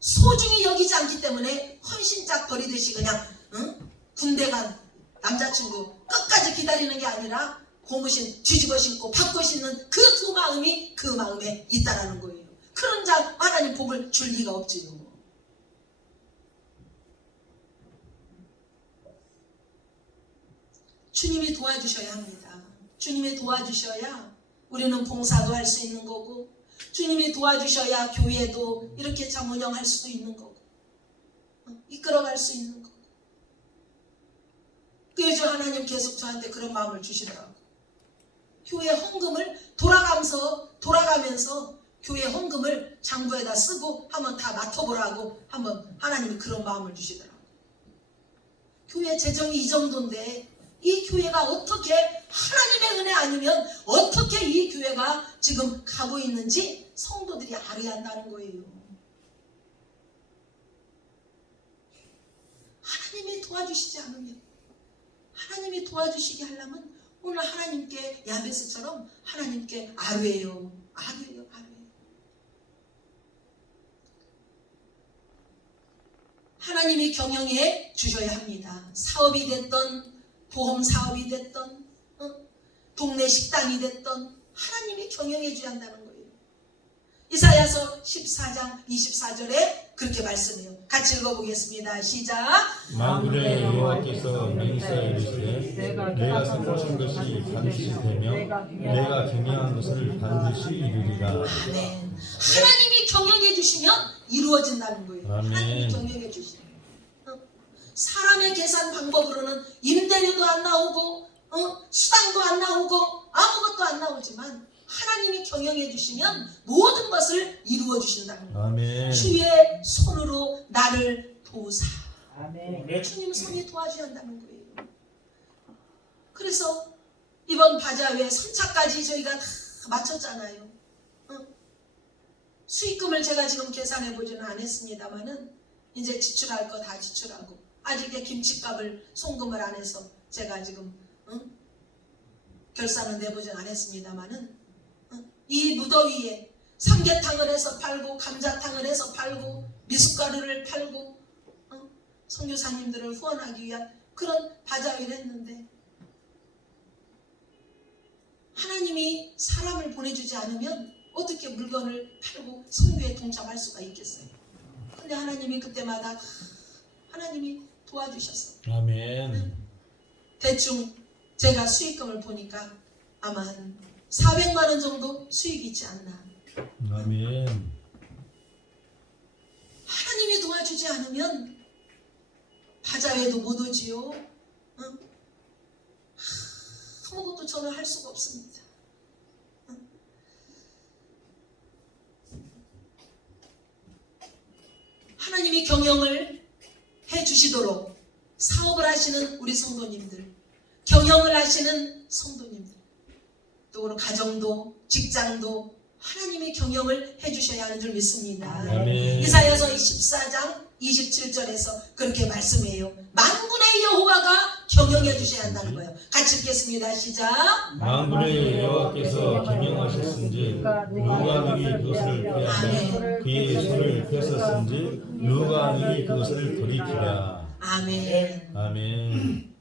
소중히 여기지 않기 때문에 헌신짝 버리듯이 그냥 군대 간 남자친구 끝까지 기다리는 게 아니라 고무신 뒤집어 신고 바꿔 신는 그 두 마음이 그 마음에 있다라는 거예요. 그런 자 하나님 복을 줄 리가 없지요. 주님이 도와주셔야 합니다. 주님이 도와주셔야 우리는 봉사도 할 수 있는 거고 주님이 도와주셔야 교회도 이렇게 참 운영할 수도 있는 거고 이끌어갈 수 있는 거고. 그래서 하나님 계속 저한테 그런 마음을 주시더라고요. 교회 헌금을 돌아가면서 교회 헌금을 장부에다 쓰고 한번 다 맡아보라고 한번 하나님이 그런 마음을 주시더라고요. 교회 재정이 이 정도인데 이 교회가 어떻게 하나님의 은혜 아니면 어떻게 이 교회가 지금 가고 있는지 성도들이 알아야 한다는 거예요. 하나님이 도와주시지 않으면, 하나님이 도와주시게 하려면 오늘 하나님께 야베스처럼 하나님께 아뢰요. 하나님이 경영해 주셔야 합니다. 사업이 됐던, 보험 사업이 됐던, 동네 식당이 됐던 하나님이 경영해 줘야 한다는 거예요. 이사야서 14장 24절에 그렇게 말씀해요. 같이 읽어보겠습니다. 시작. 만군의 여호와께서 맹세하여 이르시되 내가 선포한 것이 반드시 되며 내가 경영한 것을 반드시 이루리라. 아멘. 하나님이 경영해 주시면 이루어진다는 거예요. 아멘. 하나님이 경영해 주시면. 사람의 계산 방법으로는 임대료도 안 나오고 수당도 안 나오고 아무것도 안 나오지만 하나님이 경영해 주시면 모든 것을 이루어 주신다는 거예요. 아멘. 주의 손으로 나를 도우사. 아멘. 주님 손이 도와줘야 한다는 거예요. 그래서 이번 바자회 3차까지 저희가 다 마쳤잖아요. 수익금을 제가 지금 계산해 보지는 않았습니다만은 이제 지출할 거 다 지출하고 아직 김치값을 송금을 안 해서 제가 지금 결산을 내보진 않았습니다만은 이 무더위에 삼계탕을 해서 팔고 감자탕을 해서 팔고 미숫가루를 팔고 선교사님들을 후원하기 위한 그런 바자회를 했는데 하나님이 사람을 보내주지 않으면 어떻게 물건을 팔고 선교에 동참할 수가 있겠어요. 근데 하나님이 그때마다 하나님이 도와주셨어. 아멘. 대충 제가 수익금을 보니까 아마 한 400만 원 정도 수익이 있지 않나. 아멘. 하나님이 도와주지 않으면 바자회도 못 오지요. 아무것도 저는 할 수가 없습니다. 하나님이 경영을 해주시도록 사업을 하시는 우리 성도님들, 경영을 하시는 성도님들, 또 가정도 직장도 하나님이 경영을 해주셔야 하는 줄 믿습니다. 아멘. 이사야서 14장 27절에서 그렇게 말씀해요. 만군의 여호와가 경영해 주셔야 한다는 거예요. 같이 읽겠습니다. 시작. 만군의 여호와께서 경영하셨은지 누가 능히 그것을 피하며 그의 손을 펴셨은지 누가 능히 그것을 돌이키랴. 아멘. 아멘.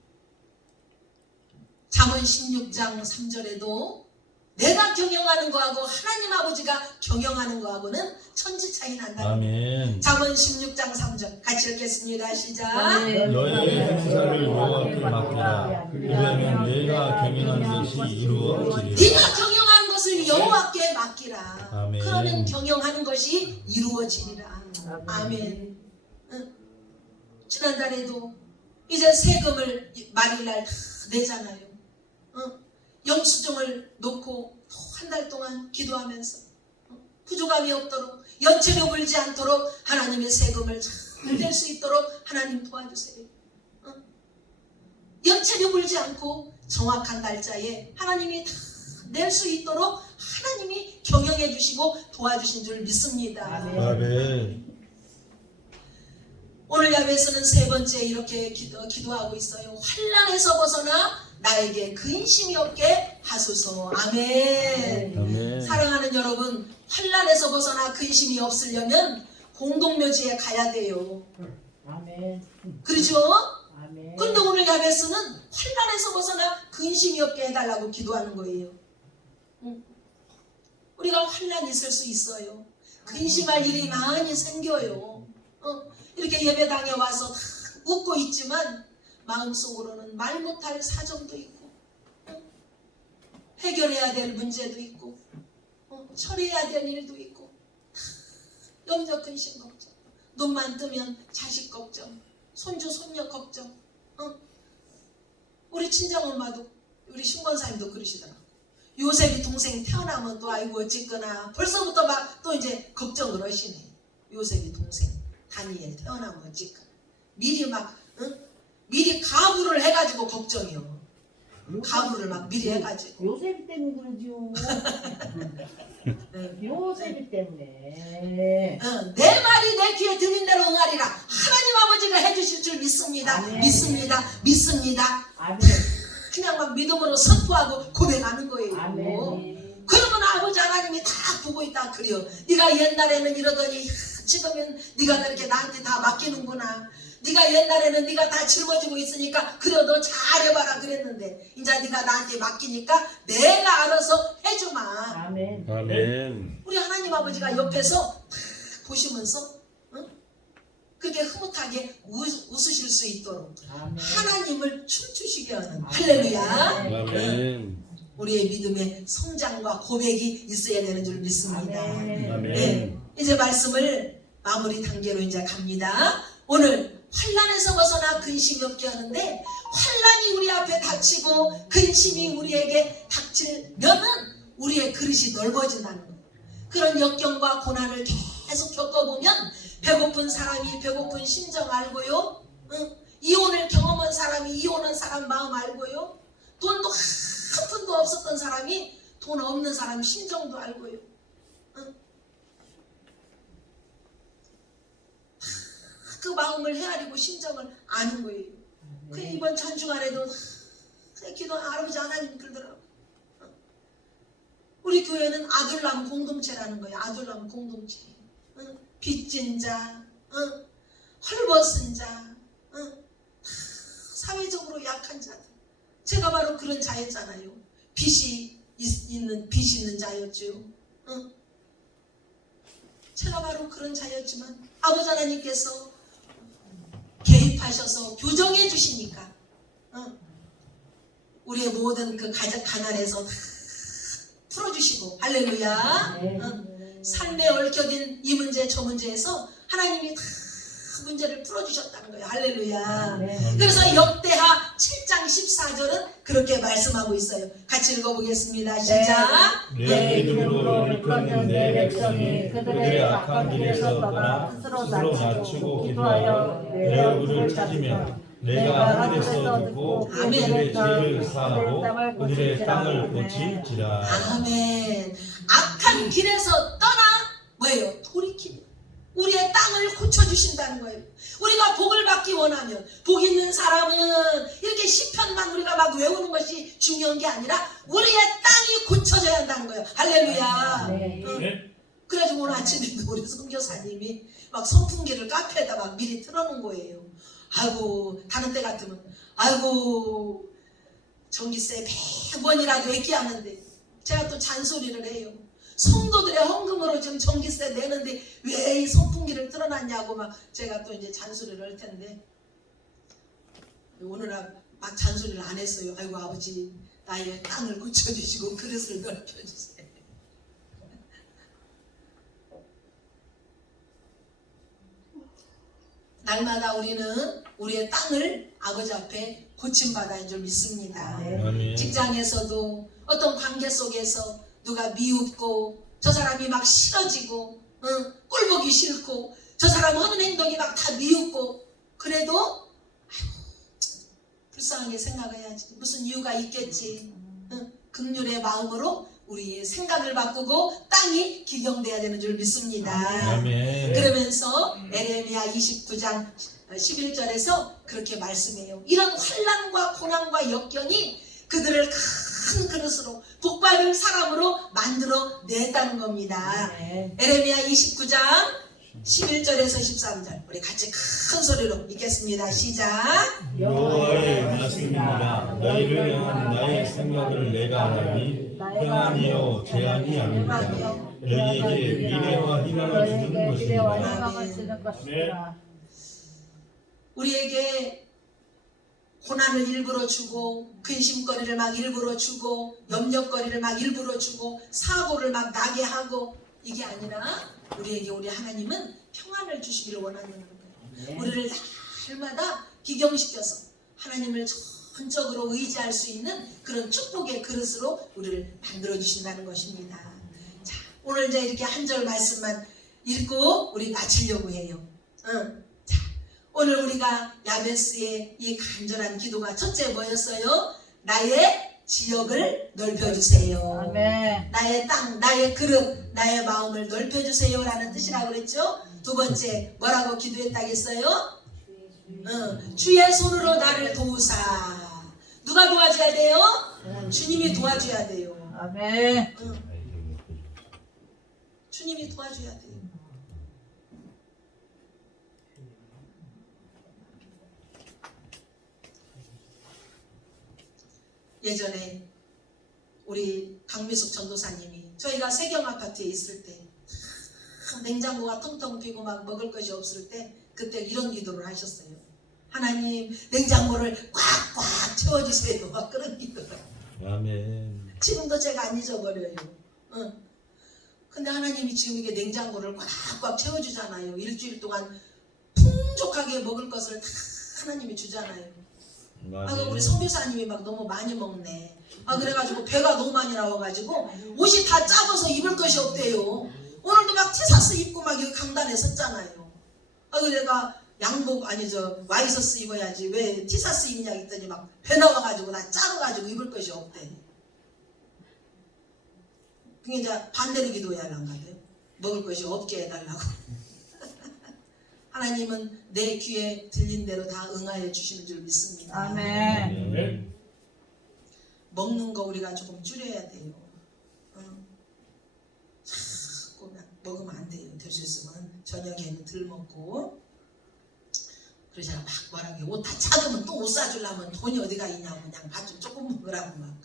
잠언 16장 3절에도 내가 경영하는 거하고 하나님 아버지가 경영하는 거하고는 천지 차이 난다. 아멘. 잠언 16장 3절 같이 읽겠습니다. 시작. 너희의 행사를 여호와께 맡기라. 그러면 내가 경영하는 것이 이루어지리라. 네가 경영하는 것을 여호와께 맡기라. 아멘. 그러면 경영하는 것이 이루어지리라. 아멘. 지난달에도 이제 세금을 말일날 다 내잖아요. 영수증을 놓고 또 한 달 동안 기도하면서 부족함이 없도록 연체료 물지 않도록 하나님의 세금을 잘 낼 수 있도록 하나님 도와주세요. 연체료 물지 않고 정확한 날짜에 하나님이 다 낼 수 있도록 하나님이 경영해 주시고 도와주신 줄 믿습니다. 아멘. 오늘 야외에서는 세 번째 이렇게 기도하고 있어요. 환난에서 벗어나 나에게 근심이 없게 하소서. 아멘. 아멘. 사랑하는 여러분, 환난에서 벗어나 근심이 없으려면 공동묘지에 가야 돼요. 아멘. 그렇죠? 아멘. 그런데 오늘 야베스는 환난에서 벗어나 근심이 없게 해달라고 기도하는 거예요. 우리가 환난이 있을 수 있어요. 근심할 일이 많이 생겨요. 이렇게 예배당에 와서 다 웃고 있지만 마음속으로는 말 못할 사정도 있고 해결해야 될 문제도 있고 처리해야 될 일도 있고 염려 근심 걱정, 눈만 뜨면 자식 걱정, 손주 손녀 걱정. 우리 친정엄마도 우리 신권사님도 그러시더라고요. 요셉이 동생 태어나면 또 아이고 어쨌거나 벌써부터 막 또 이제 걱정을 하시네. 요셉이 동생 다니엘 태어나면 어쨌거나 미리 막 미리 가부를 해가지고 걱정이요. 가부를 막 미리 해가지고. 요셉 때문에 그러죠. 네. 요셉 때문에. 내 말이 내 귀에 들린 대로 응하리라. 하나님 아버지가 해주실 줄 믿습니다. 아멘. 믿습니다. 아멘. 그냥 막 믿음으로 선포하고 고백하는 거예요. 아멘. 그러면 아버지 하나님이 다 보고 있다 그래요. 네가 옛날에는 이러더니 지금은 네가 이렇게 나한테 다 맡기는구나. 네가 옛날에는 네가 다 짊어지고 있으니까 그래 너 잘해봐라 그랬는데 이제 네가 나한테 맡기니까 내가 알아서 해주마. 아멘. 아멘. 우리 하나님 아버지가 옆에서 다 보시면서 그렇게 흐뭇하게 웃으실 수 있도록 아멘. 하나님을 춤추시게 하는 할렐루야. 아멘. 우리의 믿음의 성장과 고백이 있어야 되는 줄 믿습니다. 아멘. 아멘. 네, 이제 말씀을 마무리 단계로 이제 갑니다. 오늘 환난에서 벗어나 근심이 없게 하는데 환난이 우리 앞에 닥치고 근심이 우리에게 닥치면은 우리의 그릇이 넓어진다는 거예요. 그런 역경과 고난을 계속 겪어보면 배고픈 사람이 배고픈 심정 알고요. 이혼을 경험한 사람이 이혼한 사람 마음 알고요. 돈도 한 푼도 없었던 사람이 돈 없는 사람 심정도 알고요. 그 마음을 헤아리고 심정을 아는 거예요. 그 이번 전주간에도 기도 아버지 하나님 그러더라고. 우리 교회는 아둘람 공동체라는 거예요. 아둘람 공동체. 빚진 자, 헐벗은 자, 다 사회적으로 약한 자들. 제가 바로 그런 자였잖아요. 빚이 있는 자였죠. 제가 바로 그런 자였지만 아버지 하나님께서 개입하셔서 교정해 주시니까 우리의 모든 그 가난에서 다 풀어주시고 할렐루야. 삶에 얽혀진 이 문제 저 문제에서 하나님이 다 문제를 풀어주셨다는 거예요. 할렐루야. 그래서 역대하 7장 14절은 그렇게 말씀하고 있어요. 같이 읽어보겠습니다. 시작. 내 믿음으로 일컫는 내 백성이 그들의 악한 길에서 떠나 스스로 낮추고 기도하여 내 얼굴을 찾으면 내가 하늘에서 듣고 그들의 죄를 사하고 그들의 땅을 고칠지라. 아멘. 악한 길에서 떠나 뭐예요? 돌이키고 우리의 땅을 고쳐주신다는 거예요. 우리가 복을 받기 원하면 복 있는 사람은 이렇게 시편만 우리가 막 외우는 것이 중요한 게 아니라 우리의 땅이 고쳐져야 한다는 거예요. 할렐루야. 그래가지고 오늘 아침에도 우리 선교사님이 막 선풍기를 카페에다 막 미리 틀어놓은 거예요. 아이고 다른 때 같으면 아이고 전기세 100원이라도 얘기하는데 제가 또 잔소리를 해요. 성도들의 헌금으로 지금 전기세 내는데 왜 이 선풍기를 틀어놨냐고 막 제가 또 이제 잔소리를 할 텐데 오늘 막 잔소리를 안 했어요. 아이고 아버지 나의 땅을 고쳐주시고 그릇을 넓혀주세요. 날마다 우리는 우리의 땅을 아버지 앞에 고침받아야 줄 믿습니다. 아멘. 직장에서도 어떤 관계 속에서 누가 미웃고 저 사람이 막 싫어지고 꼴보기 싫고 저 사람 하는 행동이 막 다 미웃고 그래도 아이고, 불쌍하게 생각해야지. 무슨 이유가 있겠지. 긍휼의 마음으로 우리의 생각을 바꾸고 땅이 기경돼야 되는 줄 믿습니다. 아멘. 그러면서 에레미야 29장 11절에서 그렇게 말씀해요. 이런 환난과 고난과 역경이 그들을 큰 그릇으로 복받을 사람으로 만들어 냈다는 겁니다. 에레미야 29장 11절에서 13절 우리 같이 큰 소리로 읽겠습니다. 시작. 여호와의 말씀입니다. 너희를 향한 나의 생각을 내가 아나니 평안이요 재앙이 아닙니다. 너희에게 미래와 희망을 주는 것입니다. 우리에게 고난을 일부러 주고 근심거리를 막 일부러 주고 염려거리를 막 일부러 주고 사고를 막 나게 하고 이게 아니라 우리에게 우리 하나님은 평안을 주시기를 원하는 거예요. 우리를 날마다 기경시켜서 하나님을 전적으로 의지할 수 있는 그런 축복의 그릇으로 우리를 만들어 주신다는 것입니다. 자, 오늘 이제 이렇게 한 절 말씀만 읽고 우리 마치려고 해요. 자, 오늘 우리가 야베스의 이 간절한 기도가 첫째 뭐였어요? 나의 지역을 넓혀주세요. 아멘. 나의 땅, 나의 그릇, 나의 마음을 넓혀주세요 라는 뜻이라고 그랬죠. 두 번째 뭐라고 기도했다겠어요? 주의 손으로 나를 도우사. 누가 도와줘야 돼요? 주님이 도와줘야 돼요. 아멘. 주님이 도와줘야 돼요. 예전에 우리 강미숙 전도사님이 저희가 세경 아파트에 있을 때 냉장고가 텅텅 비고 막 먹을 것이 없을 때 그때 이런 기도를 하셨어요. 하나님 냉장고를 꽉꽉 채워주세요. 막 그런 기도를. 아멘. 지금도 제가 안 잊어버려요. 근데 하나님이 지금 이게 냉장고를 꽉꽉 채워주잖아요. 일주일 동안 풍족하게 먹을 것을 다 하나님이 주잖아요. 우리 선교사님이 막 너무 많이 먹네. 그래가지고 배가 너무 많이 나와가지고 옷이 다 작아서 입을 것이 없대요. 오늘도 막 티셔츠 입고 막 여기 강단에 섰잖아요. 내가 양복 와이셔츠 입어야지 왜 티셔츠 입냐 했더니 막 배 나와가지고 나 작아가지고 입을 것이 없대. 그게 이제 반대로 기도해야란 말이에요. 먹을 것이 없게 해달라고. 하나님은 내 귀에 들린 대로 다 응하여 주시는 줄 믿습니다. 아멘. 먹는 거 우리가 조금 줄여야 돼요. 자꾸 먹으면 안 돼요. 될 수 있으면 저녁에는 덜 먹고. 그러잖아. 막 뭐라고 옷 다 찾으면 또 옷 사주려면 돈이 어디가 있냐고 그냥 밥 좀 조금 먹으라고 막.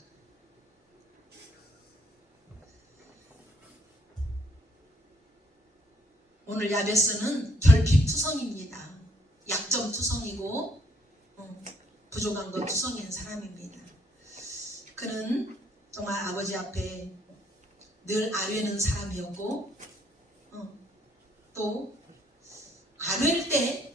오늘 야베스는 결핍투성입니다. 약점투성이고 부족한 것 투성인 사람입니다. 그는 정말 아버지 앞에 늘 아뢰는 사람이었고 또 아뢰일 때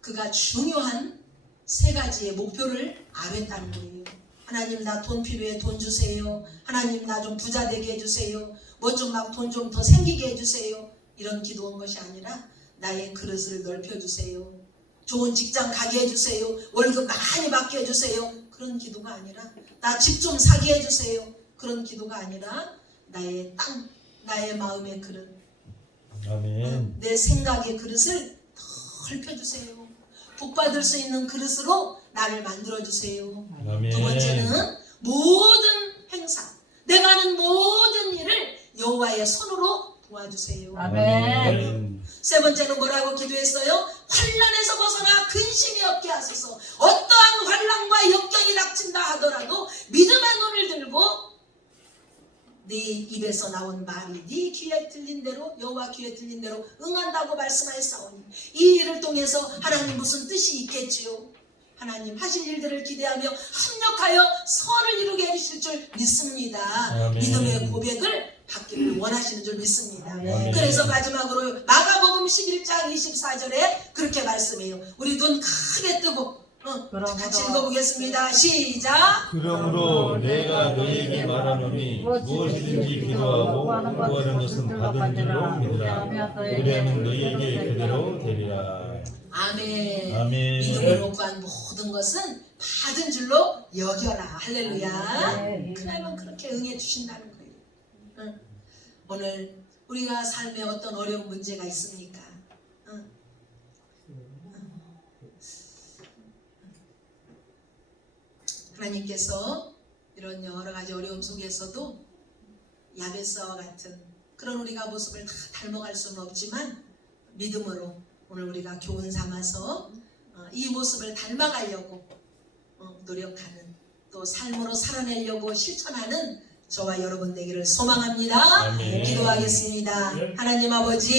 그가 중요한 세 가지의 목표를 아뢰다는 거예요. 하나님 나 돈 필요해 돈 주세요. 하나님 나 좀 부자 되게 해주세요. 뭐 좀 막 돈 좀 더 생기게 해주세요. 이런 기도한 것이 아니라 나의 그릇을 넓혀주세요. 좋은 직장 가게 해주세요. 월급 많이 받게 해주세요. 그런 기도가 아니라 나 집 좀 사게 해주세요. 그런 기도가 아니라 나의 땅, 나의 마음의 그릇, 아멘. 내 생각의 그릇을 넓혀주세요. 복받을 수 있는 그릇으로 나를 만들어주세요. 아멘. 두 번째는 모든 행사, 내가 하는 모든 일을 여호와의 손으로 도와주세요. 아멘. 세 번째는 뭐라고 기도했어요? 환난에서 벗어나 근심이 없게 하소서. 어떠한 환난과 역경이 닥친다 하더라도 믿음의 눈을 들고 네 입에서 나온 말이 네 귀에 들린 대로 여호와 귀에 들린 대로 응한다고 말씀하였사오니 이 일을 통해서 하나님 무슨 뜻이 있겠지요? 하나님 하실 일들을 기대하며 합력하여 선을 이루게 해주실 줄 믿습니다. 아멘. 믿음의 고백을 받기를 원하시는 줄 믿습니다. 아멘. 그래서 마지막으로 마가복음 11장 24절에 그렇게 말씀해요. 우리 눈 크게 뜨고 같이 읽어보겠습니다. 시작. 그러므로 내가 너에게 말하노니 무엇이든지 기도하고 구하는 것은 받은 줄로 믿으라. 그리하면 너희에게 그대로 되리라. 아멘. 아멘. 믿음으로 구한 모든 것은 받은 줄로 여겨라. 할렐루야. 아멘. 그러면 그렇게 응해 주신다는 거예요. 오늘 우리가 삶에 어떤 어려운 문제가 있습니까? 하나님께서 이런 여러 가지 어려움 속에서도 야베스와 같은 그런 우리가 모습을 다 닮아갈 수는 없지만 믿음으로 오늘 우리가 교훈 삼아서 이 모습을 닮아가려고 노력하는 또 삶으로 살아내려고 실천하는 저와 여러분 되기를 소망합니다. 아멘. 기도하겠습니다. 하나님 아버지